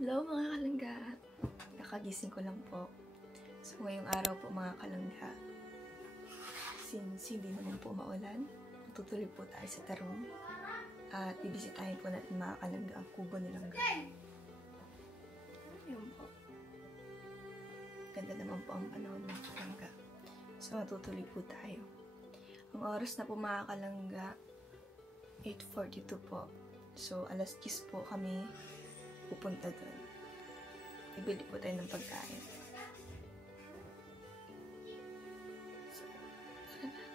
Hello mga kalangga! Nakagising ko lang po. So ngayong araw po mga kalangga, since hindi naman po maulan, tutuloy po tayo sa Tarong at bibisitahin po natin mga kalangga ang kubo ni Langga. Ayun po. Ganda naman po ang panahon mga kalangga. So matutuloy po tayo. Ang oras na po mga kalangga, 8:42 po. So alas 10 po kami pupunta doon. Ibili po tayo ng pagkain. So, tara na.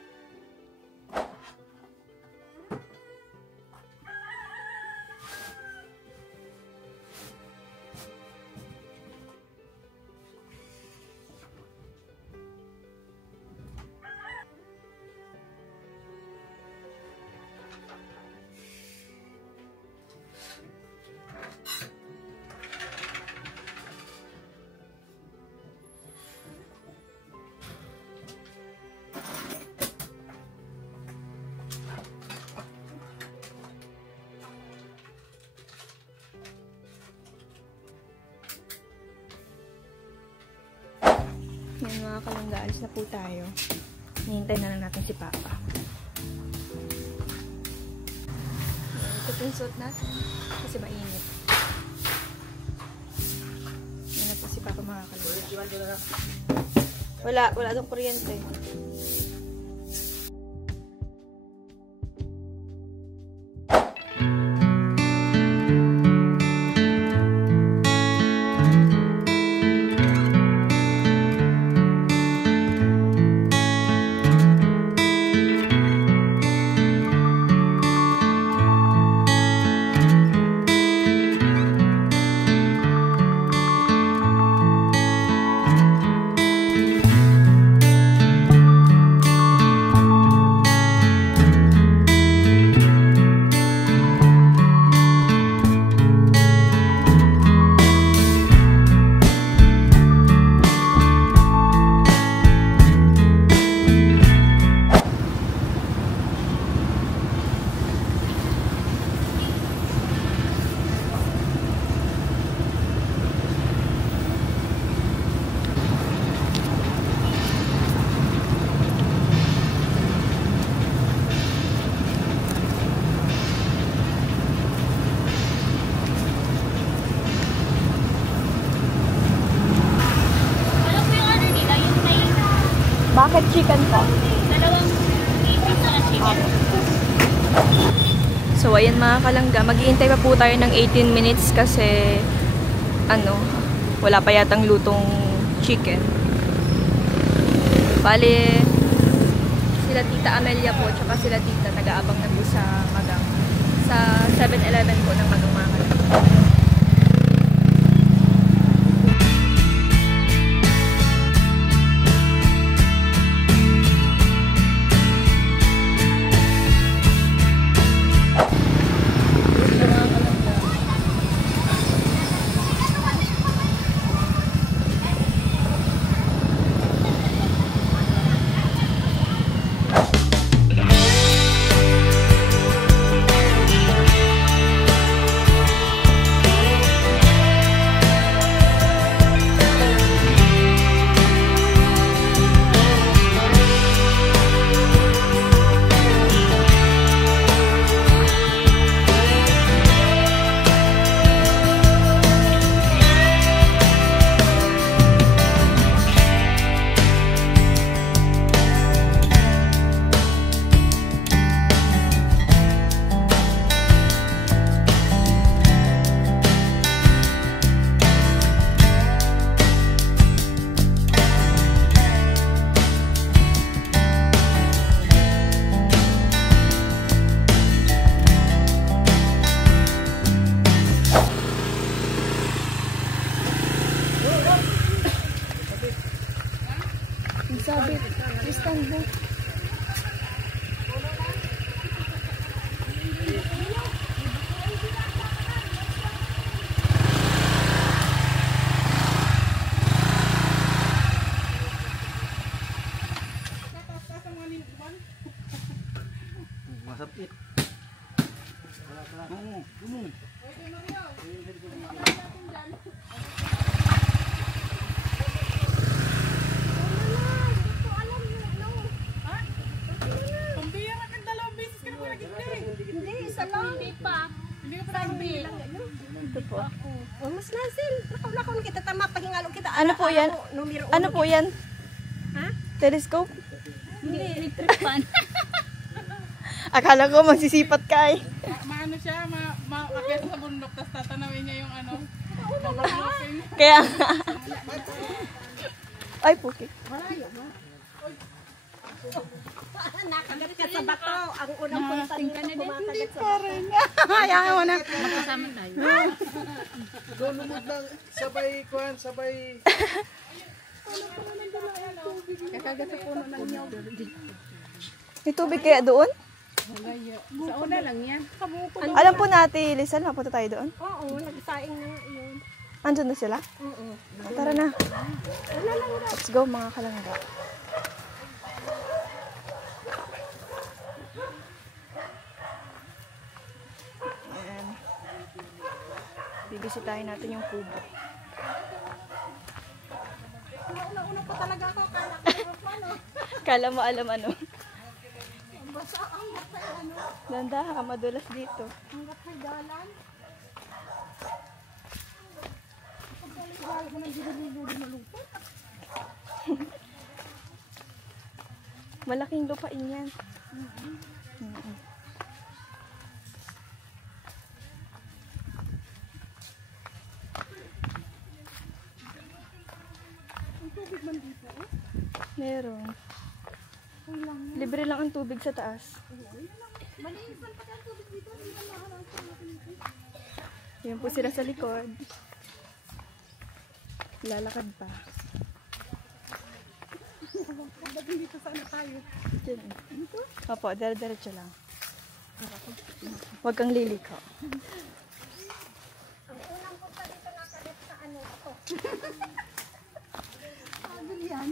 Yan mga kalangga, alis na po tayo. Hihintay na lang natin si Papa. Ito po yung suot natin kasi mainit. Yan na po si Papa mga kalangga. Wala itong kuryente. Bakit chicken po? Dalawang pizza na chicken. So, ayan mga kalangga, mag-iintay pa po tayo ng 18 minutes kasi wala pa yatang lutong chicken. Bale, sila Tita Amelia po, tsaka sila Tita nag-aabang na po sa Magang. Sa 7-Eleven po ng Magang mga kalangga. Hindi, isa lang. Hindi pa. Sabi. Ito po. Oh, mas nasin. Lakaw kita tama pahingalo kita. Ano po yan? Numero Ano po yan? Ha? Telescope? Hindi, electric fan. Akala ko magsisipat ka eh. Maano siya, maakyat sa bundok, tapos tatanawin niya yung ano. overlooking. Kaya nga. Ay, puki. Nakagat ka sa bato. Ang unang punta nila kumakagat sa bato. Ayaw mo na. Magkasama tayo. Lumod lang, sabay kuhan, sabay. Kakagat sa puno ng nyog. May tubig kaya doon? Sa una lang yan. Alam po natin, Lizal, mapunta tayo doon. Oo, nagsaing na nga yun. Andun na sila? Oo. Tara na. Let's go mga kalangga. Ayan. Bibisitahin natin yung kubo. Una pa talaga ako. Kala ko ano. Kala mo alam ano. Basta ang matay ano. Ganda, madulas dito. Ang matay dalan. Malaking lupain yan. Mm-mm. Meron. Libre lang ang tubig sa taas. Yan po sila sa likod. Lalakad pa. Dito sana tayo. Diyan. Opo, dire-diretso lang. Huwag kang liliko. Ang unang punta dito nakagat sa ano ako. Ano yan?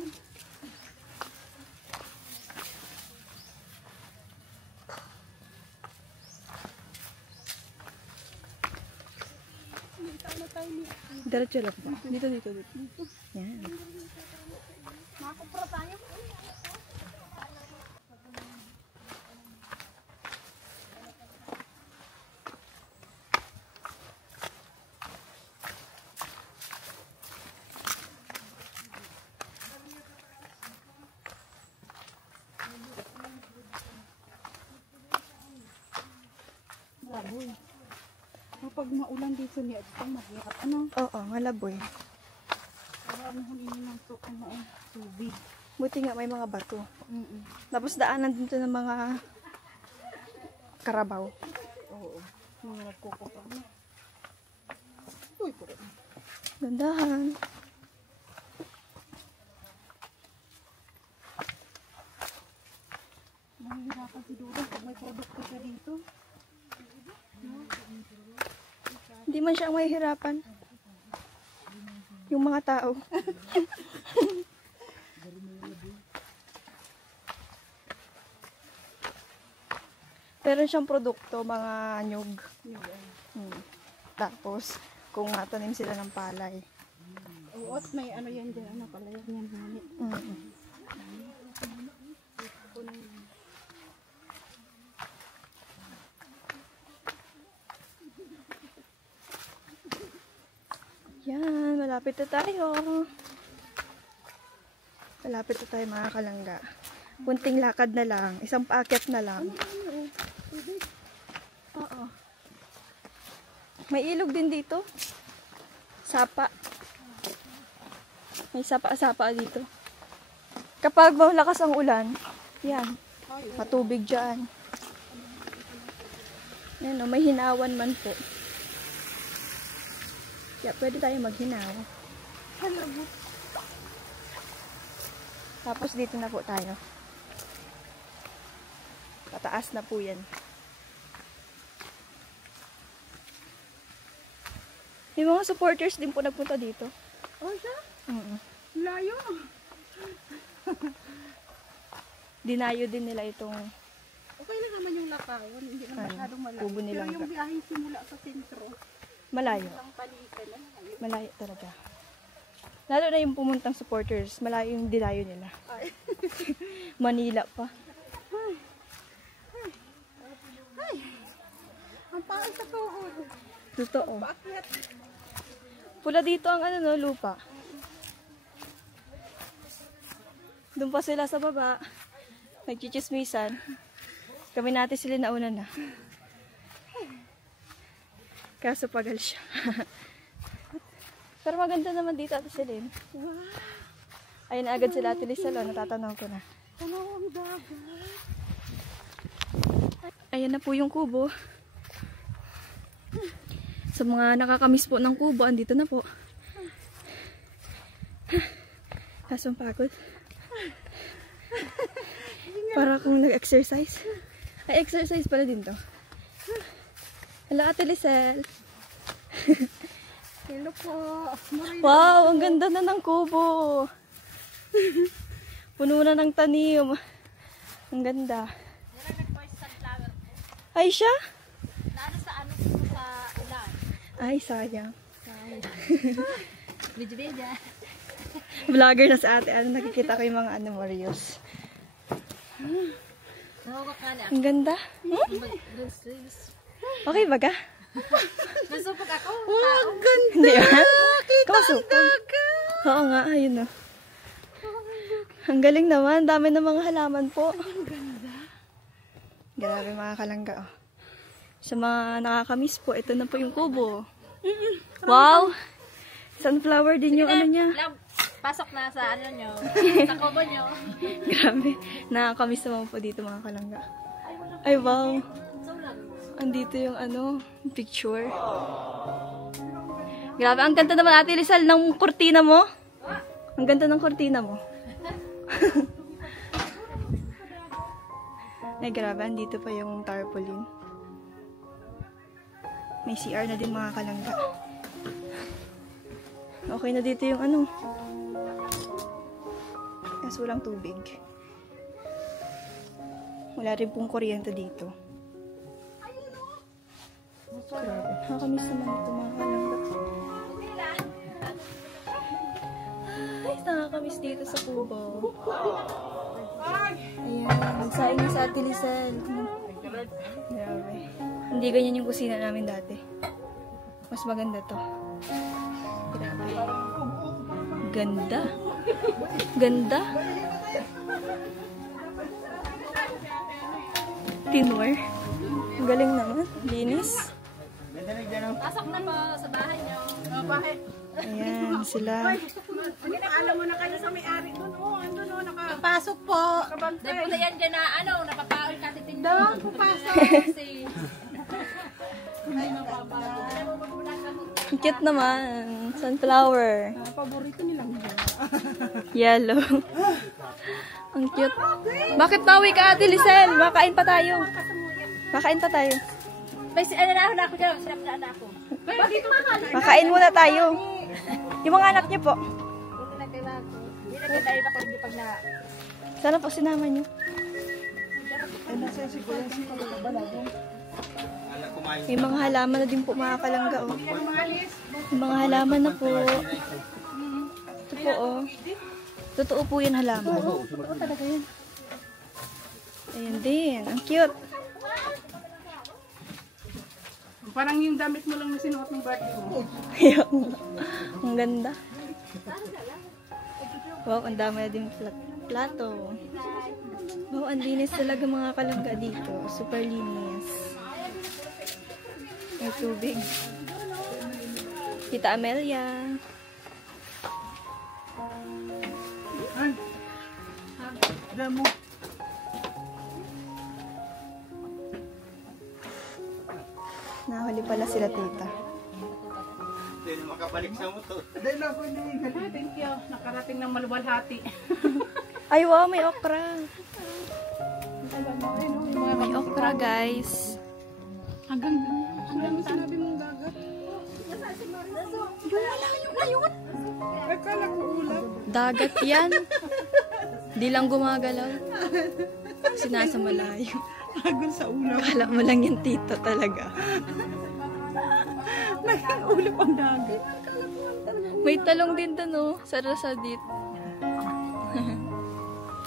Diretso lang po. Dito. Yan. Makakupra tayo. Baboy. Kapag maulan dito niya, ito mahirap. Ano? Oo, malaboy. Para ano hulinin ng tubig. Buti nga may mga bato. Tapos daanan dito ng mga karabaw. Oo. Mga nagkukupa na. Uy, puro. Gandahan. Mahihirapan si Duda pag may produkto siya dito. Hindi man siya ang mahihirapan. Yung mga tao. Meron siyang produkto, mga nyug. Tapos, kung matanim sila ng palay. Oo, at may ano yan dyan. Ano pala yan yan. Yan, malapit na tayo. Malapit na tayo mga kalangga. Punting lakad na lang. Isang paakyat na lang. Oo. May ilog din dito. Sapa. May sapa-sapa dito. Kapag malakas ang ulan, yan. Matubig dyan. Yan o, may hinawan man po. Kaya pwede tayo maghinaw. Tapos dito na po tayo. Pataas na po yan. May mga supporters din po nagpunta dito. Oh, siya? Layo. Dinayo din nila itong Okay lang naman yung Nakawan, hindi na masyadong malayo. Kubo Pero nilang yung biyahe simula sa sentro, malayo. ang palikan na. Malayo talaga. Lalo na yung pumuntang supporters, malayo yung dilayo nila. Manila pa. Ang pangit sa tuhod. Totoo. Bakit? Pula dito ang ano no, lupa. Doon pa sila sa baba. Nagchichismisan. Kami natin sila nauna na. Kaso pagal siya. Pero maganda naman dito Ate Celine. Ayun agad sila Ate Lizelle. Natatanaw ko na. Tanaw ang dagat. Ayan na po yung kubo. Sa mga nakakamiss po ng kubo, andito na po. Kasong pagod. Para kung nag-exercise. Ay, exercise pala din to. Hello, Ate Lizelle. Hello po. Wow, ang ganda na ng kubo. Puno na ng tanim. Ang ganda. Ay, siya? Nano sa ano sa ulan. Ay, sayang. Video. Vlogger na sa ate. Ano, nakikita ko yung mga ano, reels. Nakakakala. Ang ganda. Okay ba ka? Nasupag ako. Wow, ganda. Hindi ba? Kamasupag. Oo nga, ayun o. Ang galing naman. Dami na mga halaman po. Ang ganda. Grabe mga kalangga. Oh. Sa mga nakakamiss po, ito na po yung kubo. Wow! Sunflower din yung ano niya. Pasok na sa ano nyo. Sa kubo nyo. Grabe. Nakakamiss naman po dito mga kalangga. Ay wow. Andito yung ano, picture. Grabe, ang ganda naman Ate Lizelle ng kurtina mo. Ang ganda ng kurtina mo. Ay grabe, andito pa yung tarpaulin. May CR na din mga kalangga. Okay na dito yung ano. Kaso walang tubig. Wala rin pong kuryente dito. Grabe. Nakakamiss naman ito mga kalangga. Ay, nakakamiss dito sa kubo. Ayan, nagsaing na sa Ate Lizelle. Grabe. Hindi ganyan yung kusina namin dati. Mas maganda to. Grabe. Ganda. Ganda. Tinware. Ang galing naman. Linis. Pasok na po sa bahay nyo. Bahay. Ayan, sila. Alam mo na kayo sa may-ari doon. Andun nakapasok po. Dahil po na yan dyan na ano, napapaol ka titinda. Doon, papasok. Ang cute naman. Sunflower. Paborito nilang dyan. Yellow. Ang cute. Bakit nawi ka Ate Lizelle? Makain pa tayo. Makain pa tayo. May ano na ako dyan, sinap na ako. Makain muna tayo. Yung mga anak niyo po. Hindi na kailangan ko. Hindi na kailangan ako hindi pag na... Sana po sinama niyo. May mga halaman na din po mga kalangga. Oh. May mga halaman na po. Ito po oh. Totoo po yan halaman. Oo talaga yan. Ayan din. Ang cute. Parang yung damit mo lang na sinuot ng birthday mo. Ang ganda. Wow, ang dami na din plato. Wow, ang linis talaga mga kalangga dito. Super linis. May tubig. Tita Amelia. Diyan mo. Nahuli pala sila tita. Hindi na makabalik sa motor. Hindi na po hindi. Thank you. Nakarating ng maluwalhati. Ay wow, may okra. May okra guys. Hanggang ano sinabi mong dagat? Ay, kala ko ulam. Dagat yan. Di lang gumagalaw. Sinasa malayo. Hagod sa ulo. Akala mo lang yung tito talaga. Naging ulo ang dagat. May talong din doon, oh. Sa Rasadit.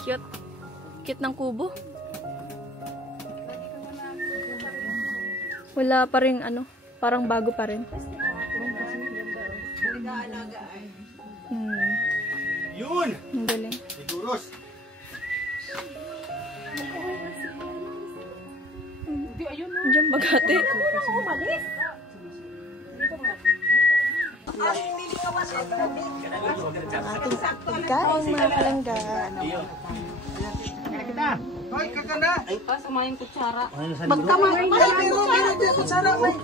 Cute. Cute ng kubo. Wala pa rin, ano, parang bago pa rin. Yun! Ang galing. Siguros. Diyan bagate. Kain mga kalangga. Hoy, kakanda! Ay, pa, sama yung kutsara. Magtama! Ay, meron yung kutsara. May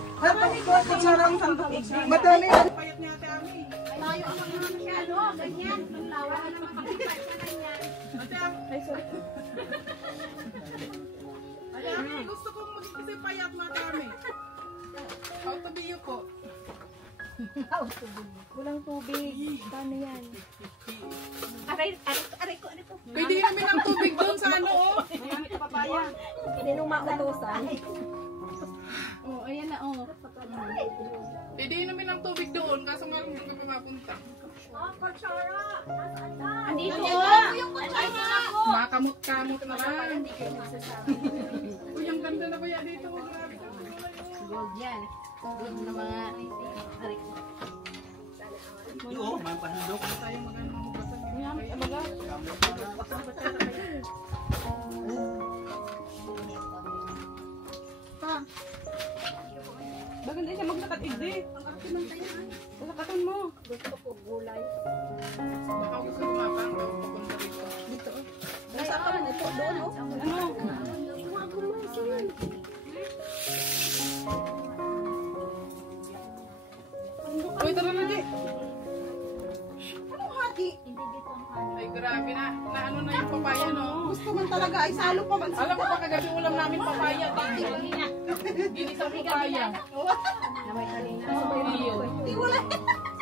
kutsara ang sandok. Madami. Payat niya ate Ami. Tayo ang mga masyado. Ganyan. Ang lawa na makapagpapay na ganyan. Ate Ami. Ate Ami, gusto kong maging kasi payat mga ate Ami. How to be you po. Walang tubig. Paano yan? Aray ko. Pwede namin ng tubig doon sa ano, oh. Mayamit ka papaya. Sinong mautusan? Oh, ayan na, oh. Pwede namin ng tubig doon, kaso nga lang kami mapunta. Andito, oh. Yung kutsara. Makamot-kamot na lang. Uy, ang ganda na kaya dito. Grabe. Gold yan. Gold na mga... Aray ko. Oo, may panundok. Tayo magano ng basan. Baganda siya maglakad igdi. Lakatan mo. Baka gusto lumapang daw pupunta dito. Nasa ka man ito doon, oh. Ano? Uy, tara na di. Anong hati? Ay, grabe na. Na ano na yung papaya, no? Gusto man talaga ay salo pa man. Alam mo ba kagabi ulam namin papaya? Ginisang papaya. Iyo. Di wala.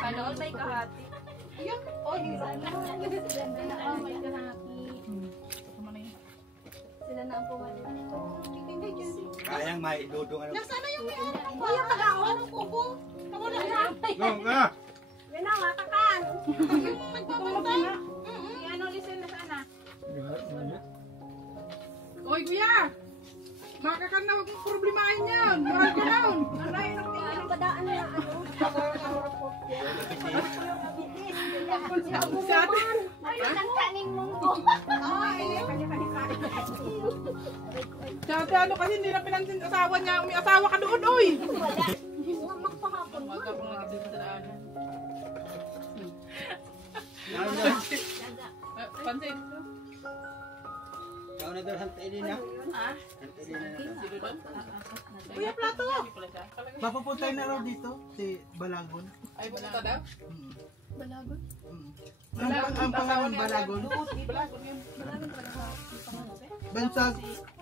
Sana all may kahati. Yan. Oh, hirap. Sana all may kahati. Sila na ang pumalit. Kayang may dudong ano. Nasaan na yung kuya pag-aon ng kubo? Nawala na. Go, nga! Yan na, matakan. Yung nagbabantay. Ano, listen na sana. Oy, kuya! Makakan na, huwag mong problemahin yan. Mahal ka lang. Ano ba daan na ano? Si ate. Ayun ang kaning munggo. Ay, kanya-kanya. Si ate, ano kasi hindi na pinansin asawa niya. May asawa ka doon, oy! Magpahapon. Huwag ka pong nagdito sa daanan. Pansin. Ikaw na daw hantay din na. Ah? Hantay din na. Kuya Plato. Papapuntay na raw dito si Balagon. Ay, pumunta daw? Balagon? Ang pangalan Balagon. Balagon yun. Bansa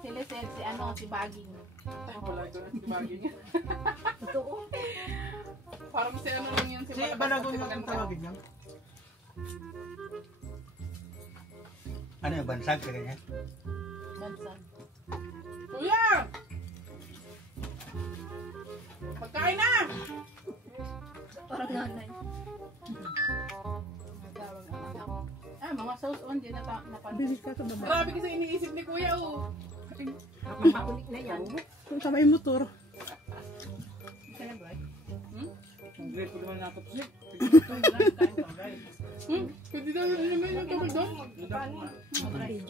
Si Lisel, si ano, si Baging. Ay, Balagon at si Baging. Parang si ano lang yun. si Balagon yung ang tawagin niya. Ano yung bansag ka ganyan? Bansag. Kuya! Pagkain na! Parang nanay. Ah, mga sauce on, di na napansin. Bilis ka sa baba. Grabe kasi iniisip ni Kuya, oh. Makulit na yan. Kung sa may motor. Ang great ko naman nakapsip. Pwede daw yun naman yung tubig doon.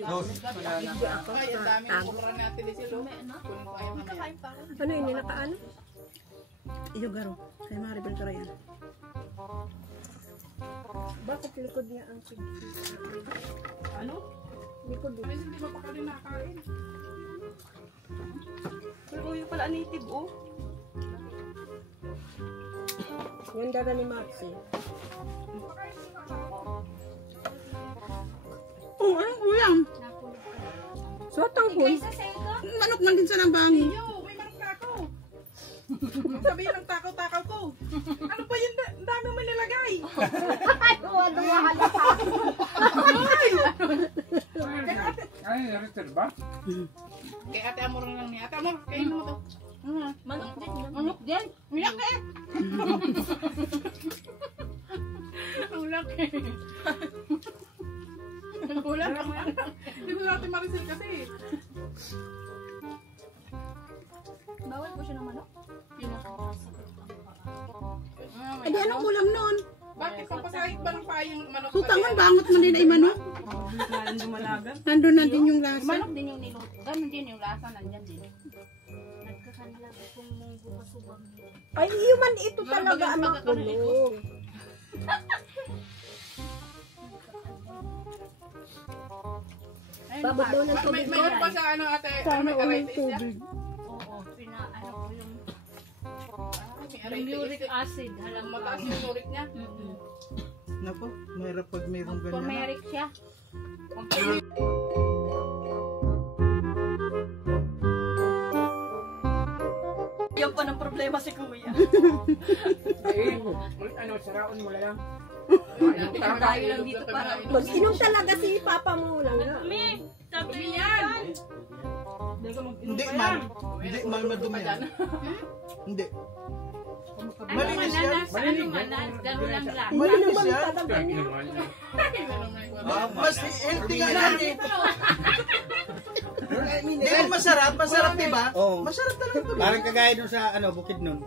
Dos. Banana. Ay, ang daming kulura ni Ate Lisil, oh. Kunin ko ayaw mamaya. Ano yun, nilakaano? Iyo garo. Kay Maribel Carayan. Bakit likod niya ang sige? Ano? Likod niya. Ay, hindi ba pa kami nakain? Pero yung pala native, oh. Ganda na ni Maxi. Oh, anong ulam? Sotang hul. Manok man din sa nabangin. Yo, may manok na ako. Sabihin ng takaw-takaw ko. Ano ba yun? Ang dami mo nilagay. Ay, duwa-duwa ka na. Ay! Ay, reserva? Kay Ate Amor na lang niya. Ate Amor, kainin mo to. Manok din yun. Manok din. Miyak eh! Ang laki. Nagulat ako. Hindi ko natin Maricel kasi. Bawal po siya ng manok. Eh di anong ulam nun? Bakit papasahit ba ng payong manok? Sutangan, bangot mo din ay manok. Nandun na din yung lasa. Manok din yung niluto. Ganun din yung lasa. Nandyan din. Nagkakanila kung munggo kasubang yun. Ay, man ito talaga ang kulong. Babot daw ng tubig. Mayroon pa sa ano ate. Sana May ulang arthritis niya? tubig. Oo, pinaano ko yung May yung uric arthritis. acid. Halang Mataas yung uric niya. Naku, mahirap pag mayroong ganyan. Turmeric siya. Yan pa ng problema si Kuya. Eh, ano, saraon mo lang. Tayo lang dito para Mag-inom talaga si Papa mo lang nga. Sabi yan! Hindi man. Hindi man madumi yan. Hindi. Malinis yan. Gano'n lang lang. Malinis yan. Naman. Mas healthy nga yan eh. Hindi mo masarap. Masarap diba? Oo. Masarap talaga ito. Parang kagaya dun sa ano, bukid nun.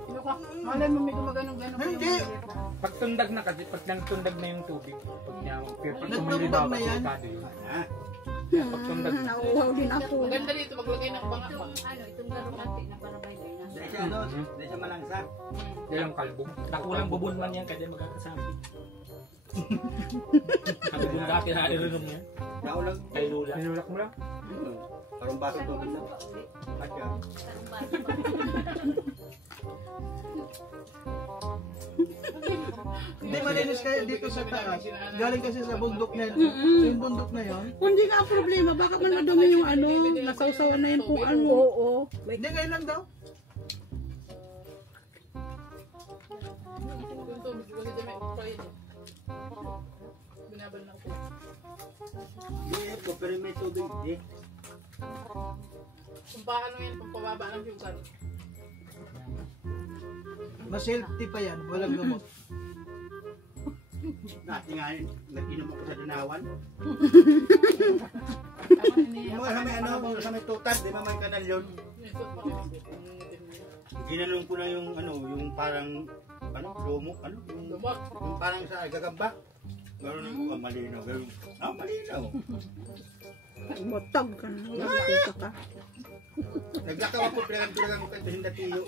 Malay mo may gumagano-gano. Hindi. Pag tundag na kasi, pag nagtundag na yung tubig, pag Nagtundag na yan. Ah. Pag tundag na. Nauuhaw din ako. Maganda dito maglagay ng banga. Itong garong natin na para bay na. Dahil siya ano, dahil siya malangsa. Yan ang kalbo. Nakulang bubon man yan kaya magkakasabi. Ang bubon dati na irinom niya. Naulang. Kay Lula. Tinulak mo lang. Parang baso tubig na. Atya. Hindi malinis kaya dito sa taas. Galing kasi sa bundok na yun. Yung bundok na yun. Hindi nga ang problema, baka man madumi yung ano, nasawsawan na yun kung ano. Oo. Hindi ngayon lang daw. Yung tubig kasi dyan may fried. Binabal na ako. Hindi, pero may tubig. Hindi. Kung paano yan, kung pababa ng sugar. Mas healthy pa yan. Walang gamot. Dati nga, nag-inom ako sa Danawan. Mga sa may ano, sa may tutad, di ba may kanal yun? Ginanong ko na yung ano, yung parang, ano, lumok, ano, yung parang sa gagamba. Gano'n ko, malinaw, gano'n. Ah, malinaw. Matag ka na. Nakita ka. Naglakaw ako, pinagang ko kayo hindi tiyo.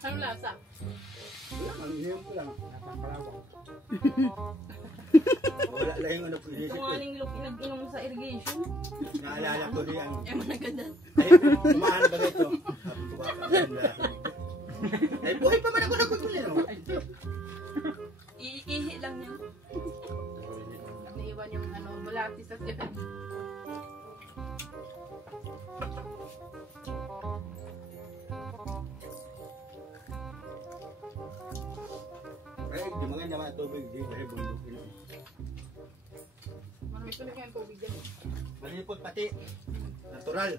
Ano lasa? Wala, ang ininom ko lang. Wala lang yung ano ko inisip ko. look pinag-inom sa irrigation? Naalala ko rin ang... Ay, managanda. Ay, kumahan ba ito? Ay, buhay pa man ako nagkukunin, no? Iihi lang yan. Naiwan yung ano, bulati sa siya. Ay, di mga naman tubig, di dahil bundukin. Marami ko na kaya tubig dyan. Malipot pati. Natural.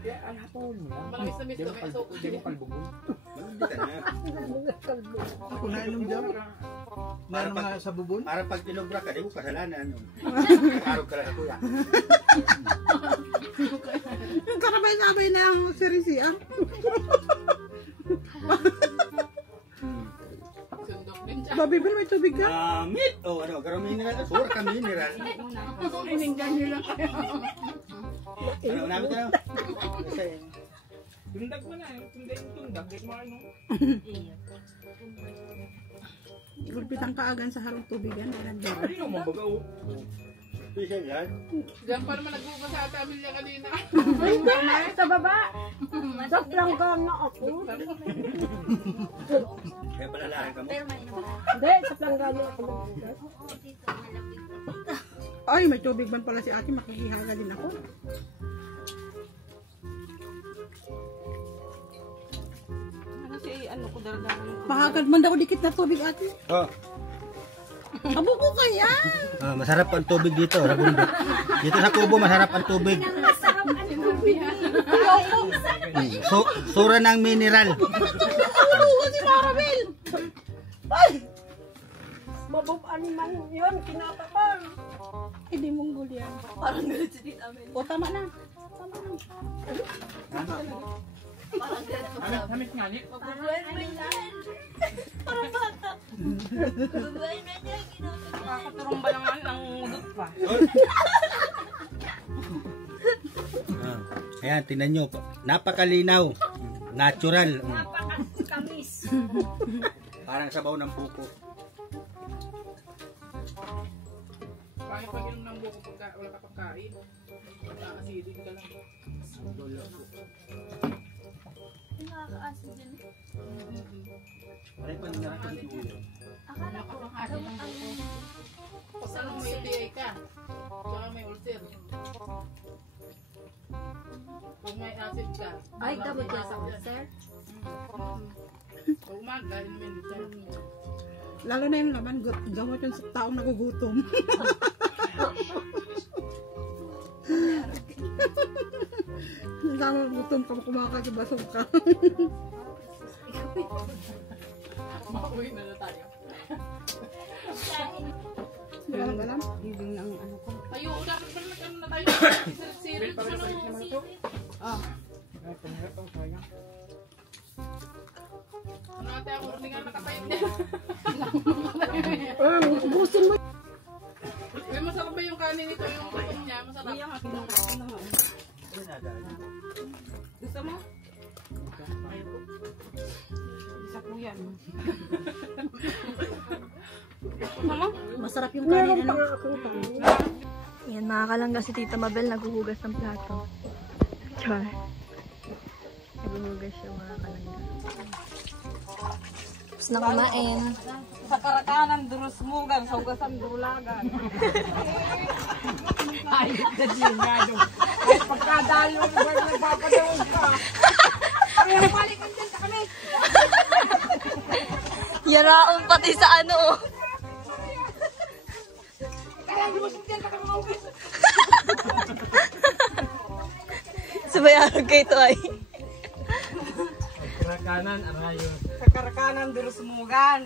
Kaya alhapon mo lang. Malamis na misto, may asok. Hindi mo kalbubon. Hindi ka na. Ako nainom dyan. Nainom nga sa bubon. Para pag tinubra ka, di mo kasalanan. Karog ka lang sa kuya. Yung karabay-sabay na ang sirisian. Sundok din siya. Babi, pero may tubig ka? Meat! O ano, garo mineral. Sura ka mineral. Ininggan nyo lang. Ano, namin ka na? Kasi, Tundag mo na eh. Tundag yung tundag. Di mo ano. Gulpitan ka agan sa harong tubigan. Hindi mo mababaw. special yan. Diyan pa naman nagbuka sa ate Amelia kanina. Sa baba. Sa planggang na ako. Kaya palalahan ka mo. Hindi, sa planggang na ako. Ay, may tubig man pala si ate. Makikihaga din ako. Ano ko dardaran ko. Pahagad man daw dikit na tubig ate. Oh. Mabuko kaya. Masarap ang tubig dito, Rabundok. Dito sa Kubo, masarap ang tubig. Sura ng mineral. Mabuko si Marabel. Ay! Mabukan man yun, kinatapan. Hindi mong gulyan. Parang galit si Tita Mel. O, tama na. Tama na. Parang galit mo sa Damit nga ni. Mabubuhayin mo yan. Parang bata. Mabubuhayin mo yan. Nakaturong ba lang ang udot pa? Ayan, tinan nyo. Napakalinaw. Natural. Napaka-kamis. Parang sabaw ng buko. Kaya pag-inom ng buko pagka wala ka pagkain. Pagka-acidic ka lang. Nakaka-asin din. Parang pag nakakalimutan. Akala ko, Pag ano may UTI ka, tsaka may ulcer. Kung may acid ka. Ay, gamot yan sa ulcer. Pag umaga, inumin dyan. Lalo na yung laman, gamot yung sa taong nagugutom. Tama, gutom ka, kumakakibasog ka. Makauwi na na tayo. Walang alam. Hibing ng ano ko. Tayo, dapat pala nag-ano na tayo. Sirit-sirit. Ay, pangarap ang sayang. Ano ate ako rin nga nakapayat niya. Ubusin mo. Uy, masarap ba yung kanin nito? Yung gutom niya, masarap. Gusto mo? Isa po yan. Masarap yung kanin. Ano? Yan, makakalangga si Tita Mabel, naghuhugas ng plato. Char. Naghuhugas siya, makakalangga. Tapos na kumain. Sa karakanan, durusmugan, sa ugasan, durulagan. Ay, dadyan nga doon. Ay, pagkadalo mo ba nagpapadawag ka? Ay, balik ang dyan kami. Yaraon pati sa ano. Kaya lumusok dyan ka kami mauwi. Subayarog kayo ito ay. Kanan, arayo. Sa karakanan, durusmugan.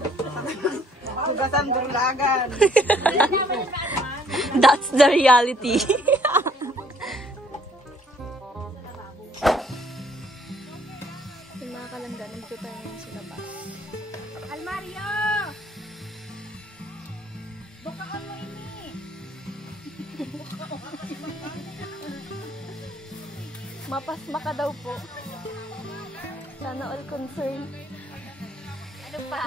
Sa ugasan, durulagan. That's the reality. Yung mga kalangga, nagtuta ngayon sa labas. Almario! Bukaan mo ini. Mapasma ka daw po. Sana all concern. Ano pa?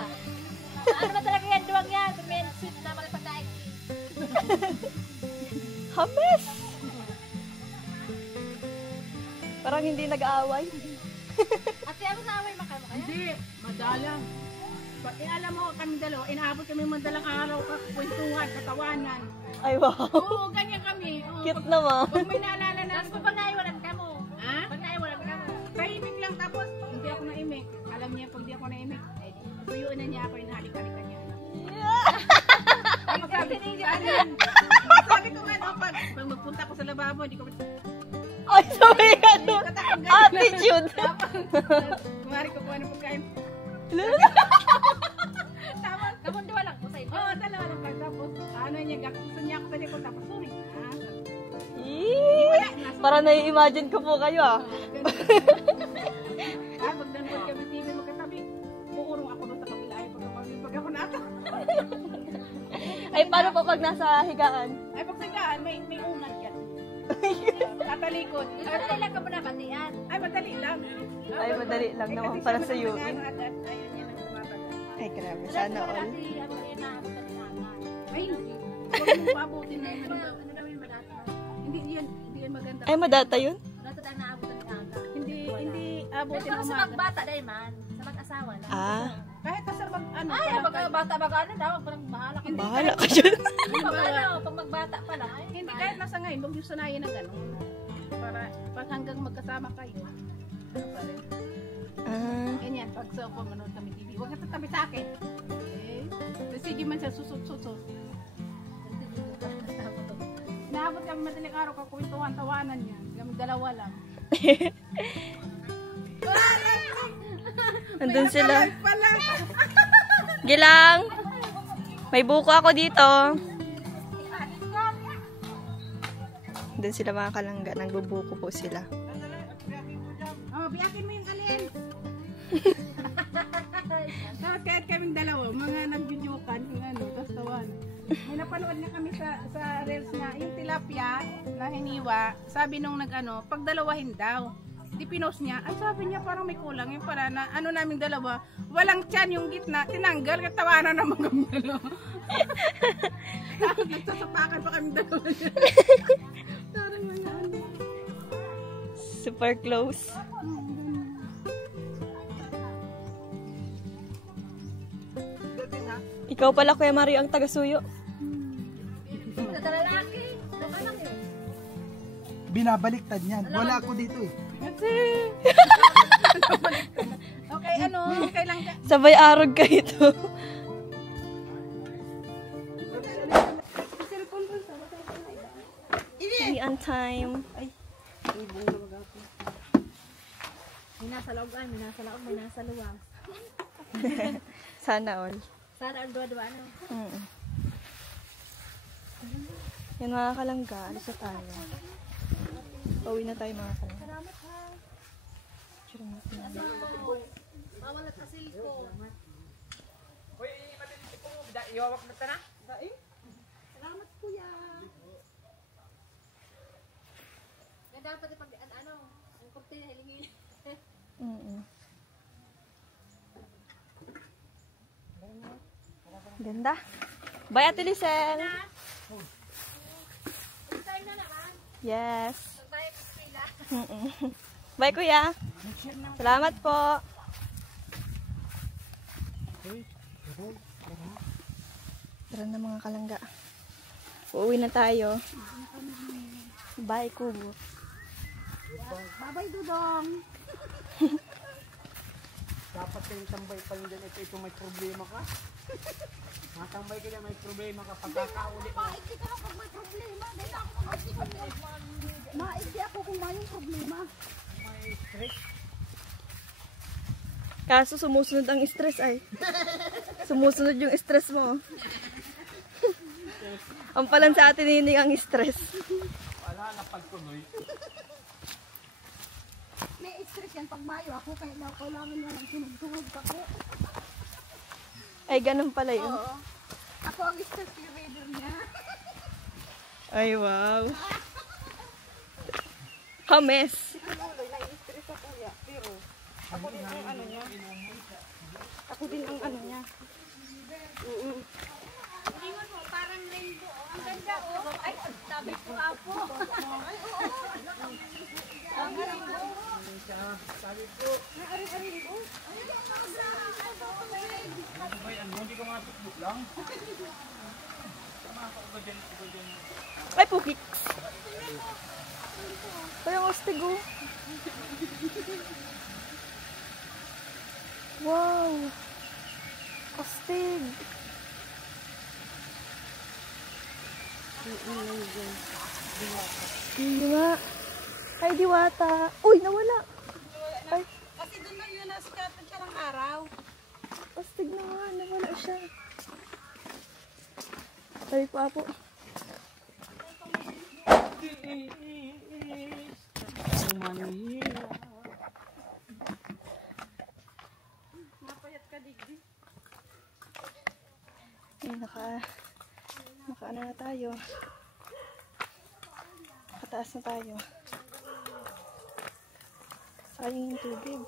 Ano ba talaga yan? Duwag yan. May sweet na malipagkain. Hames! Parang hindi nag-aaway. Ate, ano na-away makama kaya? Hindi, madalang. Alam mo, kami dalawa, inaabot kami madalang araw, kwentuhan, katawanan. Ay, wow. Oo, ganyan kami. Oo, Cute naman. Pag may naalala na, Tapos pag naiwanan ka mo. ha? Pag naiwanan ka mo. Tahimik lang tapos, hindi ako naimik. Alam niya, pag di ako naimik, eh, tuyuan na niya ako, inahalik-halikan niya. Ang sabi sabi ko nga, no, pag magpunta ko sa lababo, hindi ko Ay, sabi ka doon. Attitude. kumari ko kung ano pagkain. Tapos, Kamunduwa lang po sa inyo. oo, dalawa lang kayo. Tapos, ano niya, gusto niya ako sa likod, tapos sorry na. Parang nai-imagine ko po kayo ah. Ah, pag nanood kami TV magkatabi, puurong ako doon sa kabila. Ay, pag ako nata. Ay, paano po pag nasa higaan? Ay, pag sagaan, may unat yan. Tatalikod. Madali lang ka mo na batian. Ay, madali lang. Ay, madali lang naman para sa iyo. Ayun niya nang tumabagal. Ay, grabe. Sana all. Kasi ano yun na ako sa tinangan. Ay, huwag mo paabutin na yun. Ano daw yung madata? Hindi yan maganda. Ay, madata yun? Madata tayo naabot ng tinangan. Hindi Pero abutin parang sa umaga. magbata dahil man. Sa mag-asawa na. Ah, Kahit sa ano. Ay, parang- bata ano daw. Parang bahala ka. bahala ka dyan. Pag ano, pag magbata pa lang. Ay, Hindi, kahit nasa ngayon, huwag yung sunayin na gano'n. Para pag hanggang magkasama kayo. Ano pa rin? Ah, Ganyan, pag sa manood kami TV, huwag ka tatabi sa akin. Eh, Sige man siya susot-susot. Naabot kami madaling araw kakwentuhan, tawanan niya. Kami dalawa lang. Nandun sila. Gilang! May buko ako dito. Nandun sila mga kalangga. Nagbubuko po sila. Oh, biyakin mo yung alin. Tapos kahit kaming dalawa, mga nagjujukan, yung ano, tapos tawan. May napanood na kami sa reels na yung tilapia na hiniwa, sabi nung nag-ano, pagdalawahin daw. Di pinost niya, ay sabi niya parang may kulang yung para na ano naming dalawa, walang tiyan yung gitna, tinanggal, katawanan naman kami dalawa. Tapos nagsasapakan pa kami dalawa niya. Parang mga ano. Super close. Ikaw pala, Kuya Mario, ang taga-suyo. Binabaliktad niyan. Wala ako dito eh. Okay, ano, okay lang. Sabay arog kayo ito. Be on time. May nasa looban, may nasa loob, may nasa luwang. Sana all. Sana ang dua-dua, ano? Yan mga kalangga, alis na tayo. Pauwi na tayo mga kalangga. Salamat ha. Bawal at kasilko. Uy, matindi po. Iwawak na na. Salamat kuya. Yan dapat pag ano, ang kurtina hiling-hiling. Ganda. Bye, Ate Lisel. Time na naman. Yes. Magbayad sa sila. Bye, Kuya. Salamat po. Tara na mga kalangga. Uuwi na tayo. Bye, Kubo. Babay Dudong. Dapat kayong tambay pa rin dyan. Ito may problema ka. Matambay ka dyan, may problema ka. Pagkakauli mo. Maiksi ka pag may problema. Dahil ako maiksi maiksi ako kung may problema. May stress. Kaso sumusunod ang stress ay. Sumusunod yung stress mo. Ang palan sa atin hindi ang stress. Wala na pagtuloy. May stress yan pag mayo ako kahit na kailangan na lang sunod-sunod ako. Ay, ganun pala yun. Oo. Ako ang stress reader niya. Ay, wow. Hames. Na-stress ako ya. Pero ako din ang ano niya. Ako din ang ano niya. Ingon mo, parang rainbow. Ang ganda oh. Ay, sabi ko apo. Ay, oo. Ang rainbow. Sabi ko. Ay, rainbow. Ay, ano, hindi ko mga tukbuk lang. Ay, pukiks. Ay, ang astig oh. Wow. Astig. Hindi nga. Ay, diwata. Uy, nawala. Ay, Kasi doon na yun, nasikatan siya ng araw. astig na nga. Nawala siya. Ay, papo. Ay, naka ano na tayo. Nakataas na tayo. Sayang yung tubig.